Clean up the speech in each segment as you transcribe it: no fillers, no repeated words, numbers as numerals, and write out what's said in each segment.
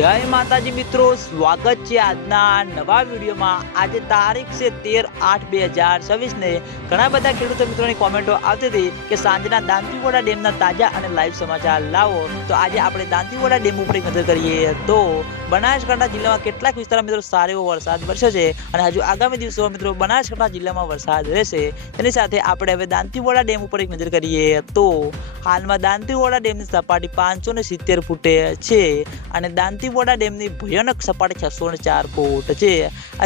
જય માતાજી મિત્રો, સ્વાગત છે આજના નવા વિડીયોમાં। આજે તારીખ છે 13/8/2026 ને ઘણા બધા ખેડૂતો મિત્રોની કોમેન્ટો આવતી હતી કે સાંજના દાંતીવાડા ડેમના તાજા અને લાઈવ સમાચાર લાવો। તો આજે આપણે દાંતીવાડા ડેમ ઉપર એક નજર કરીએ તો બનાસકાંઠા જિલ્લામાં કેટલાક વિસ્તારમાં મિત્રો સારો એવો વરસાદ વરસ્યો છે અને હજુ આગામી દિવસોમાં મિત્રો બનાસકાંઠા જિલ્લામાં વરસાદ રહેશે। તેની સાથે આપણે હવે દાંતીવાડા ડેમ ઉપર એક નજર કરીએ તો હાલમાં દાંતીવાડા ડેમની સપાટી 570 ફૂટે છે અને દાંતીવાડા ડેમની ભયાનક સપાટી 604 ફૂટ છે।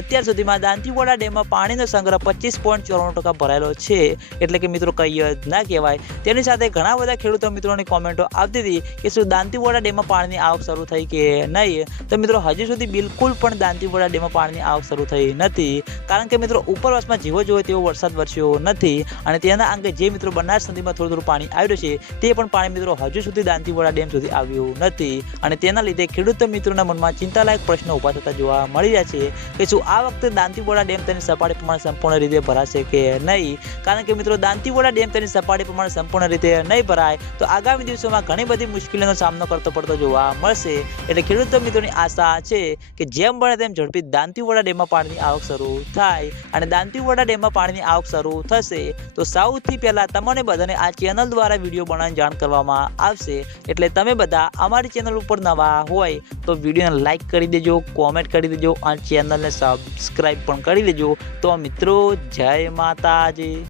અત્યાર સુધીમાં દાંતીવાડા ડેમમાં પાણીનો સંગ્રહ 25.94% ભરાયેલો છે, એટલે કે મિત્રો કંઈ જ ના કહેવાય। તેની સાથે ઘણા બધા ખેડૂતો મિત્રોની કોમેન્ટો આવતી હતી કે શું દાંતીવાડા ડેમમાં પાણીની આવક શરૂ થઈ કે નહીં। તો મિત્રો હજી સુધી બિલકુલ પણ દાંતીવાડા ડેમમાં પાણીની આવક શરૂ થઈ નથી, કારણ કે મિત્રો ઉપરવાસમાં જેવો જોયો તેવો વરસાદ વરસ્યો નથી અને તેના અંગે જે મિત્રો બનાસ નદીમાં થોડું થોડું પાણી આવ્યું છે તે પણ પાણી મિત્રો હજુ સુધી દાંતીવાડા ડેમ સુધી આવ્યું નથી અને તેના લીધે ખેડૂત મિત્રોના મનમાં ચિંતાલાયક પ્રશ્નો ઉભા થતા જોવા મળી રહ્યા છે કે શું આ વખતે દાંતીવાડા ડેમ તેની સપાટી પ્રમાણે સંપૂર્ણ રીતે ભરાશે કે નહીં। કારણ કે મિત્રો દાંતીવાડા ડેમ તેની સપાટી પ્રમાણે સંપૂર્ણ રીતે નહીં ભરાય તો આગામી દિવસોમાં ઘણી બધી મુશ્કેલીઓનો સામનો કરતો પડતો જોવા મળશે। એટલે ખેડૂત મિત્રોની આશા છે કે જેમ બને તેમ ઝડપી દાંતીવાડા ડેમમાં પાણીની આવક શરૂ થાય અને દાંતીવાડા ડેમમાં પાણીની આવક શરૂ થશે તો સૌથી પહેલા તમને બધાને આ ચેનલ દ્વારા વિડીયો બનાવીને જાણ કરવામાં આવશે। એટલે તમે બધા અમારી ચેનલ ઉપર નવા હોય તો વિડીયોને લાઈક કરી દેજો, કોમેન્ટ કરી દેજો અને ચેનલને સબસ્ક્રાઈબ પણ કરી દેજો। તો મિત્રો જય માતાજી।